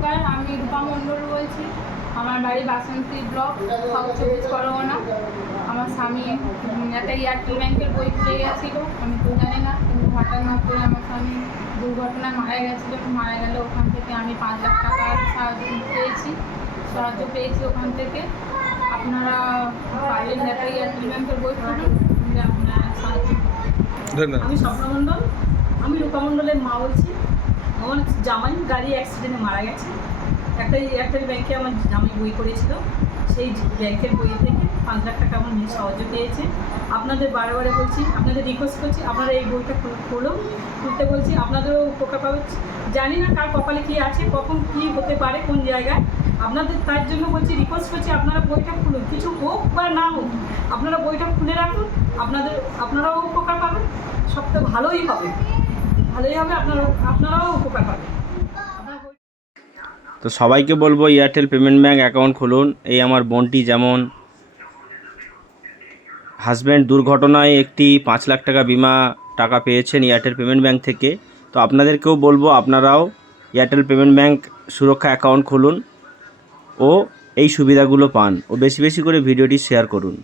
নমস্কার আমি রূপা মণ্ডল বলছি। আমার বাড়ি বাসন্তী ব্লক সাউথ চব্বিশ পরগনা আমার স্বামী একটা এয়ারটেল ব্যাংকের বই খুলে গেছিল। আমি তো জানি না কিন্তু হঠাৎ না করে আমার স্বামী দুর্ঘটনায় মারা গেছিল। মারা গেলে ওখান থেকে আমি পাঁচ লাখ টাকা সাহায্য পেয়েছি সাহায্য পেয়েছি ওখান থেকে। আপনারা পারলেন একটা এয়ারটেল ব্যাংকের বই খুলুন আপনারা সাহায্য আমি স্বপ্নমণ্ডল আমি রূপা মণ্ডলের মা বলছি। জামাই গাড়ি অ্যাক্সিডেন্টে মারা গেছে। একটা এয়ারটেল ব্যাংকে আমার জামাই বই করেছিল। সেই ব্যাংকের বই থেকে পাঁচ লাখ টাকা আমার মেয়ে সাহায্য পেয়েছে। আপনাদের বারে বলছি, আপনাদের রিকোয়েস্ট করছি, আপনারা এই বইটা খুল- খুলতে বলছি, আপনাদেরও উপকার পাবে। জানি না কার কপালে কী আছে, কখন কী হতে পারে, কোন জায়গায়। আপনাদের তার জন্য বলছি রিকোয়েস্ট করছি, আপনারা বইটা খুলুন। কিছু হোক বা না হোক, আপনারা বইটা খুলে রাখুন। আপনাদের, আপনারাও উপকার পাবেন। সব তো ভালোই হবে। ভালোই হবে আপনারা আপনারাও উপকার পাবেন তো সবাইকে বলব এয়ারটেল পেমেন্ট ব্যাঙ্ক অ্যাকাউন্ট খুলুন। এই আমার বোনটি যেমন হাজব্যান্ড দুর্ঘটনায় একটি পাঁচ লাখ টাকা বিমা টাকা পেয়েছেন এয়ারটেল পেমেন্ট ব্যাঙ্ক থেকে। তো আপনাদেরকেও বলব, আপনারাও এয়ারটেল পেমেন্ট ব্যাঙ্ক সুরক্ষা অ্যাকাউন্ট খুলুন ও এই সুবিধাগুলো পান। ও বেশি বেশি করে ভিডিওটি শেয়ার করুন।